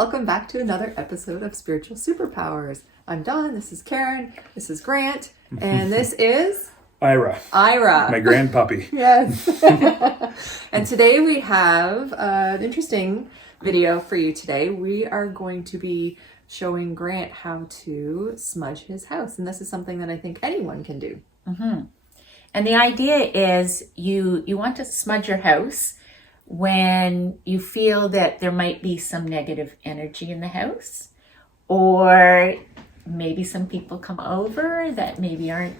welcome back to another episode of Spiritual Superpowers. I'm Dawn, this is Karen, this is Grant, and this is... Ira. My grandpuppy. Yes. And today we have an interesting video for you today. We are going to be showing Grant how to smudge his house, and this is something that I think anyone can do. Mm-hmm. And the idea is you want to smudge your house when you feel that there might be some negative energy in the house, or maybe some people come over that maybe aren't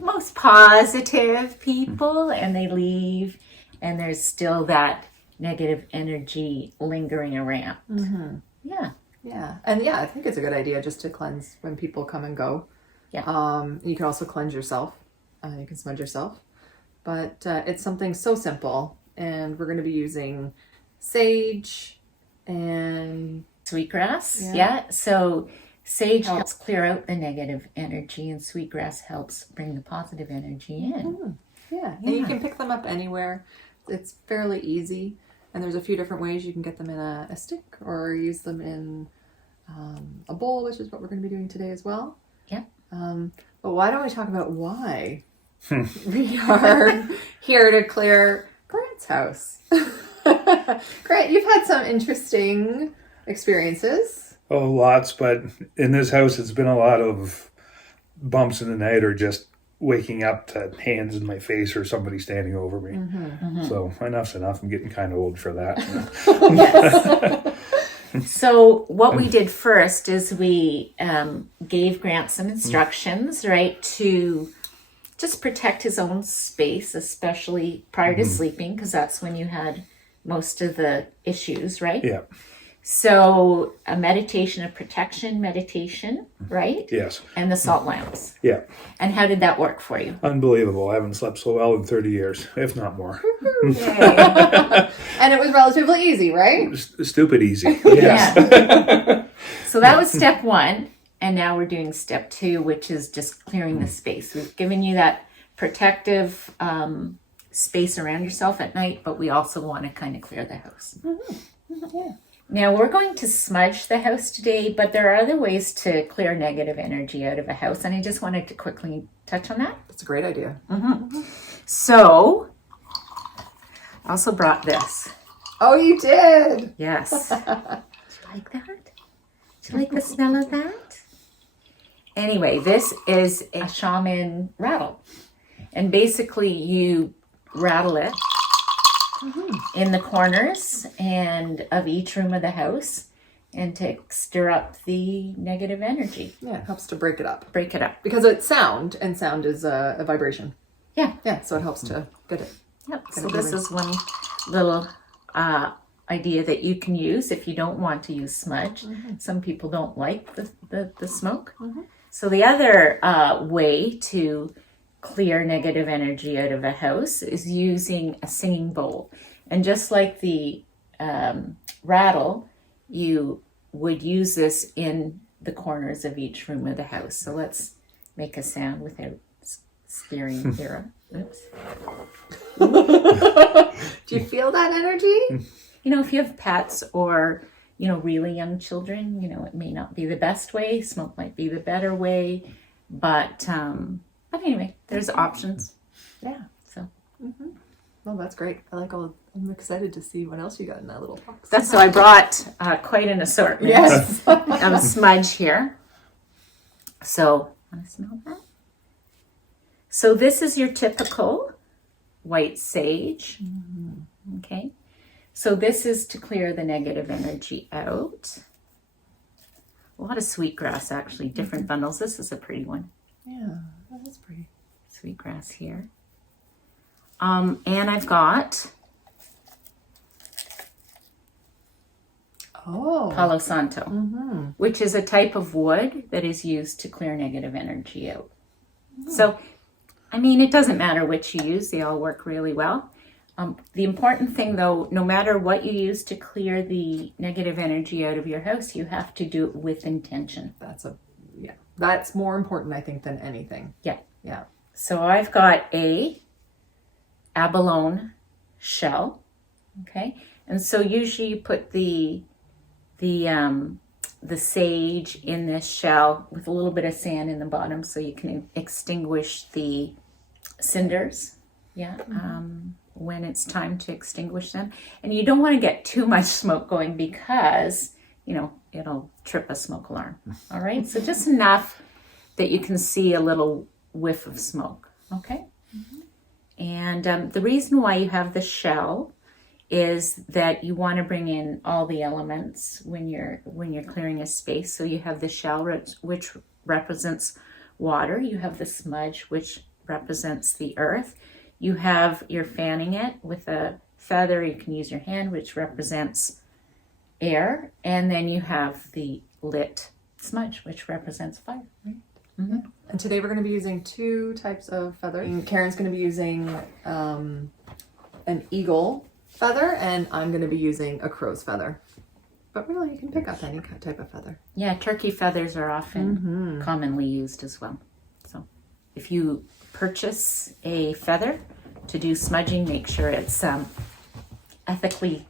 most positive people and they leave and there's still that negative energy lingering around. Mm-hmm. Yeah. And I think it's a good idea just to cleanse when people come and go. Yeah. You can also cleanse yourself. You can smudge yourself. But it's something so simple. And we're going to be using sage and sweetgrass. Yeah. So sage helps clear out the negative energy, and sweetgrass helps bring the positive energy in. Mm-hmm. Yeah. And you can pick them up anywhere. It's fairly easy. And there's a few different ways you can get them in a stick or use them in a bowl, which is what we're going to be doing today as well. Yeah. But why don't we talk about why we are here to clear Grant's house? Grant, you've had some interesting experiences. Oh, lots, but in this house it's been a lot of bumps in the night or just waking up to hands in my face or somebody standing over me. Mm-hmm. Mm-hmm. So enough's enough. I'm getting kind of old for that. Yes. So what we did first is we gave Grant some instructions, right, to just protect his own space, especially prior to sleeping, because that's when you had most of the issues, right? Yeah. So a meditation of protection, right? Yes. And the salt lamps. Yeah. And how did that work for you? Unbelievable. I haven't slept so well in 30 years, if not more. And it was relatively easy, right? Stupid easy. Yes. Yeah. So that was step one. And now we're doing step two, which is just clearing the space. We've given you that protective space around yourself at night, but we also want to kind of clear the house. Mm-hmm. Yeah. Now we're going to smudge the house today, but there are other ways to clear negative energy out of a house. And I just wanted to quickly touch on that. That's a great idea. Mm-hmm. So I also brought this. Oh, you did? Yes. Do you like that? Do you like the smell of that? Anyway, this is a Shaman Rattle. And basically you rattle it in the corners and of each room of the house and to stir up the negative energy. Yeah, it helps to break it up. Break it up. Because it's sound, and sound is a vibration. Yeah. Yeah, so it helps to get it. Yep. So this is one little idea that you can use if you don't want to use smudge. Mm-hmm. Some people don't like the smoke. Mm-hmm. So the other way to clear negative energy out of a house is using a singing bowl. And just like the rattle, you would use this in the corners of each room of the house. So let's make a sound without scaring Ira. Oops. Do you feel that energy? You know, if you have pets or, you know, really young children, you know, it may not be the best way. Smoke might be the better way. But anyway, there's options. Yeah. So. Mm-hmm. Well, that's great. I'm excited to see what else you got in that little box. So I brought quite an assortment of smudge here. So, want to smell that? So this is your typical white sage. Mm-hmm. Okay. So this is to clear the negative energy out. A lot of sweetgrass, actually, different bundles. This is a pretty one. Yeah, that's pretty. Sweetgrass here. And I've got Palo Santo, which is a type of wood that is used to clear negative energy out. So, I mean, it doesn't matter which you use. They all work really well. The important thing, though, no matter what you use to clear the negative energy out of your house, you have to do it with intention. That's more important, I think, than anything. Yeah. Yeah. So I've got a abalone shell, okay? And so usually you put the the sage in this shell with a little bit of sand in the bottom so you can extinguish the cinders. Yeah. When it's time to extinguish them. And you don't want to get too much smoke going because, it'll trip a smoke alarm. All right. So just enough that you can see a little whiff of smoke. Okay. And the reason why you have the shell is that you want to bring in all the elements when you're clearing a space. So you have the shell, which represents water. You have the smudge, which represents the earth. You're fanning it with a feather. You can use your hand, which represents air. And then you have the lit smudge, which represents fire. Right? Mm-hmm. And today we're going to be using 2 types of feathers. Karen's going to be using an eagle feather, and I'm going to be using a crow's feather. But really, you can pick up any type of feather. Yeah, turkey feathers are often commonly used as well. So if you purchase a feather to do smudging, make sure it's ethically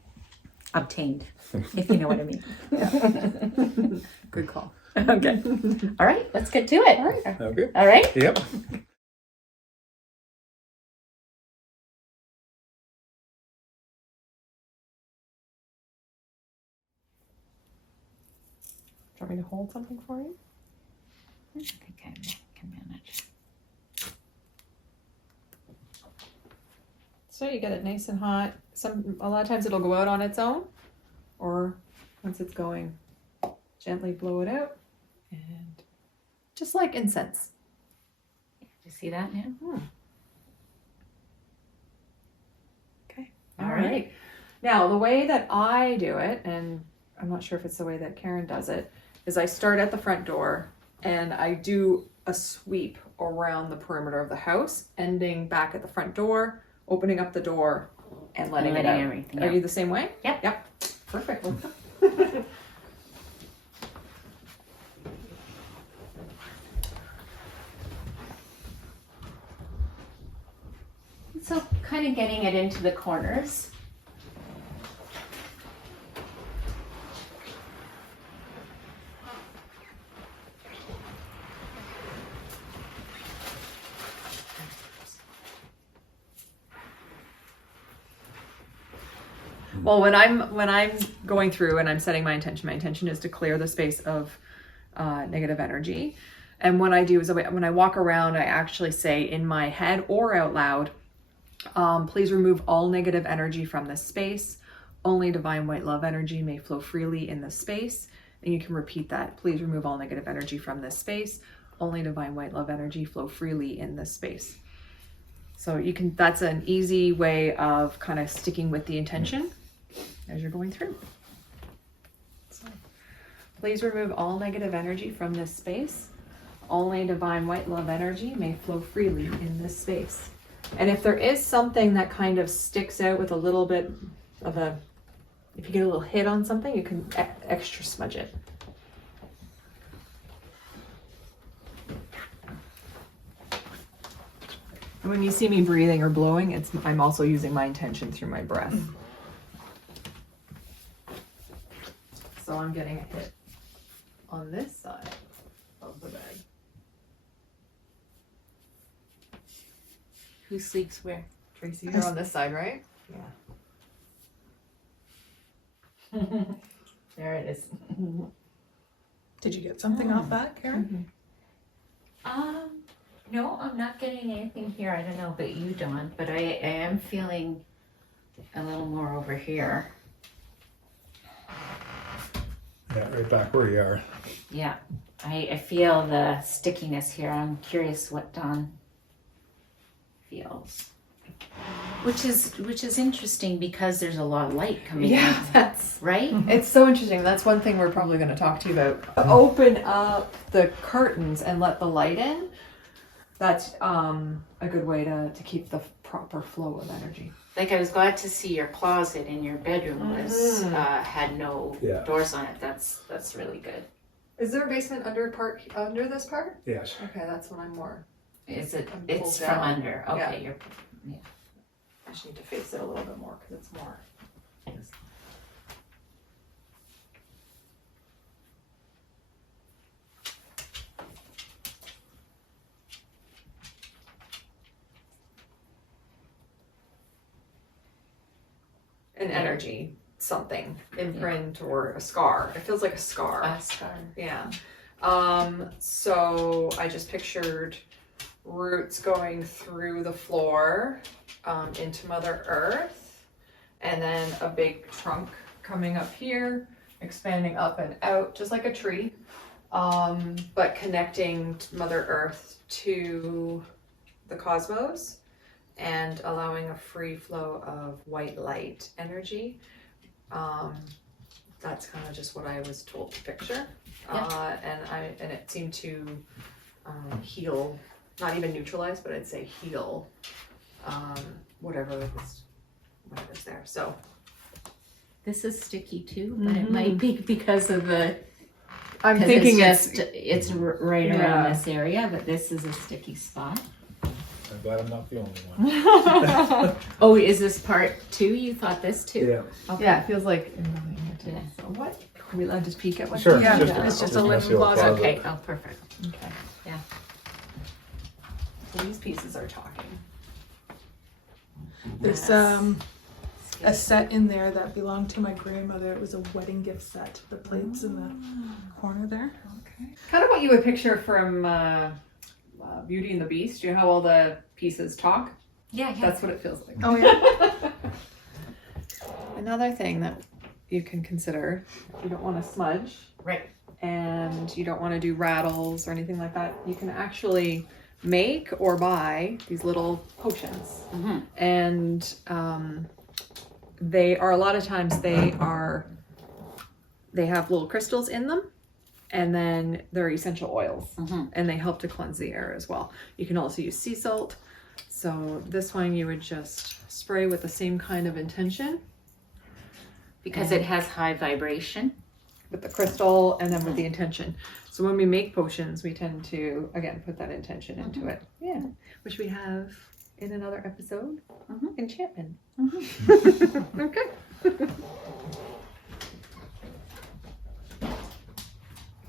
obtained, if you know what I mean. Yeah. Good call. Okay. All right, let's get to it. All right. Okay. All right. Yep. Do you want me to hold something for you? I think I can manage. So you get it nice and hot. A lot of times it'll go out on its own, or once it's going, gently blow it out, and just like incense. Do you see that now? Okay. All right. Now the way that I do it, and I'm not sure if it's the way that Karen does it, is I start at the front door and I do a sweep around the perimeter of the house, ending back at the front door, opening up the door, and letting it out. everything Are out. you the same way? Yep. Yep. Perfect. So kind of getting it into the corners. Well, when I'm going through and I'm setting my intention is to clear the space of negative energy. And what I do is when I walk around, I actually say in my head or out loud, please remove all negative energy from this space. Only divine white love energy may flow freely in this space. And you can repeat that. Please remove all negative energy from this space. Only divine white love energy flow freely in this space. So that's an easy way of kind of sticking with the intention as you're going through. So, please remove all negative energy from this space. Only divine white love energy may flow freely in this space. And if there is something that kind of sticks out with a little bit of if you get a little hit on something, you can extra smudge it. And when you see me breathing or blowing, I'm also using my intention through my breath. So I'm getting a hit on this side of the bag. Who sleeps where? Tracy, you're on this side, right? Yeah. There it is. Did you get something off that, Karen? No, I'm not getting anything here. I don't know about you, Dawn, but I am feeling a little more over here. Yeah, right back where you are. Yeah, I feel the stickiness here. I'm curious what Dawn feels. Which is interesting because there's a lot of light coming Yeah, in. that's Right? It's so interesting. That's one thing we're probably going to talk to you about. Open up the curtains and let the light in. That's a good way to keep the proper flow of energy. Like I was glad to see your closet in your bedroom was had no doors on it. That's really good. Is there a basement under this part? Yes. Okay, that's what I'm more. Is it? I'm It's pulled from down. under. Okay, Yeah. I just need to face it a little bit more because it's more. an energy, something, imprint or a scar. It feels like a scar. A scar. Yeah. So I just pictured roots going through the floor into Mother Earth, and then a big trunk coming up here, expanding up and out, just like a tree, but connecting Mother Earth to the cosmos and allowing a free flow of white light energy. That's kind of just what I was told to picture. And it seemed to heal, not even neutralize, but I'd say heal whatever's there. So This is sticky too, but it might be because of the. I'm 'cause thinking it's right around this area, but this is a sticky spot. I'm glad I'm not the only one. Oh, is this part two? You thought this too? Yeah. Okay. Yeah, it feels like. Yeah. So what? Are we allowed to just peek at what? Sure. Yeah, just it's just a a linen messy old closet. Okay. Oh, perfect. Okay. Yeah. So these pieces are talking. There's a set in there that belonged to my grandmother. It was a wedding gift set. The plates in the corner there. Okay. Kind of what you would picture from Beauty and the Beast. You know how all the pieces talk? Yeah. That's what it feels like. Oh yeah. Another thing that you can consider, if you don't want to smudge, Right. and you don't want to do rattles or anything like that, you can actually make or buy these little potions. Mm-hmm. And they are, a lot of times they have little crystals in them, and then they're essential oils, and they help to cleanse the air as well. You can also use sea salt. So this one you would just spray with the same kind of intention, Because it has high vibration. with the crystal and then with the intention. So when we make potions, we tend to, again, put that intention into it. Yeah. Which we have in another episode, enchantment. Okay.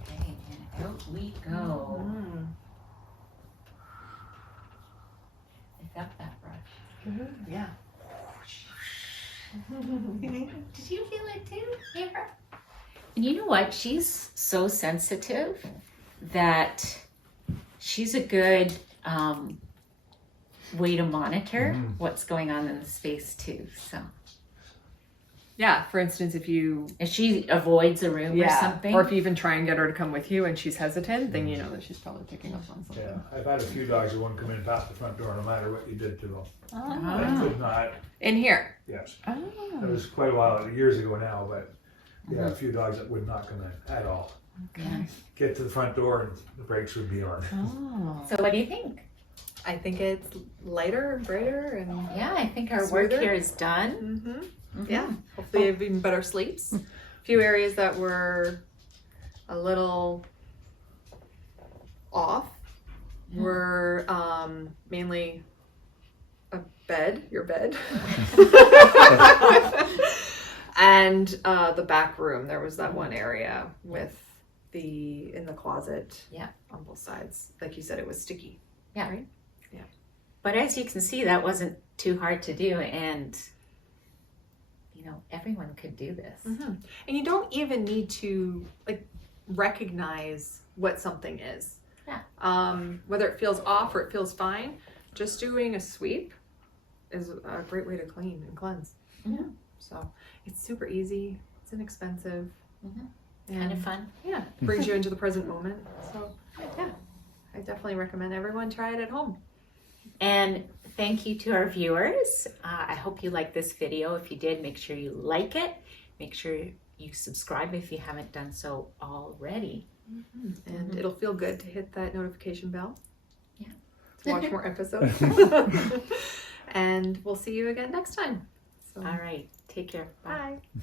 Okay, and out we go. Pick up that brush. Yeah. Did you feel it too, Ira? And you know what? She's so sensitive that she's a good way to monitor what's going on in the space too. So Yeah. For instance, if you if she avoids a room or something, or if you even try and get her to come with you and she's hesitant, then you know that she's probably picking up on something. Yeah, I've had a few dogs that wouldn't come in past the front door no matter what you did to them. Oh. I could not, In here. yes. Oh. It was quite a while, years ago now, but yeah, a few dogs that would not come in at all. Okay. Get to the front door and the brakes would be on. Oh. So what do you think? I think it's lighter and brighter and Yeah, I think our work Smoother? here is done. yeah, hopefully you have even better sleeps. A few areas that were a little off were mainly a bed, your bed, and the back room. There was that one area with in the closet, on both sides. Like you said, it was sticky. Yeah. Right? But as you can see, that wasn't too hard to do, and everyone could do this. And you don't even need to recognize what something is. Yeah. Whether it feels off or it feels fine, just doing a sweep is a great way to clean and cleanse. Mhm. So it's super easy. It's inexpensive. Kind of fun. Yeah, brings you into the present moment. So yeah, I definitely recommend everyone try it at home. And thank you to our viewers. I hope you liked this video. If you did, make sure you like it. Make sure you subscribe if you haven't done so already. And it'll feel good to hit that notification bell. Yeah. To watch more episodes. And we'll see you again next time. So, All right. Take care. Bye. bye.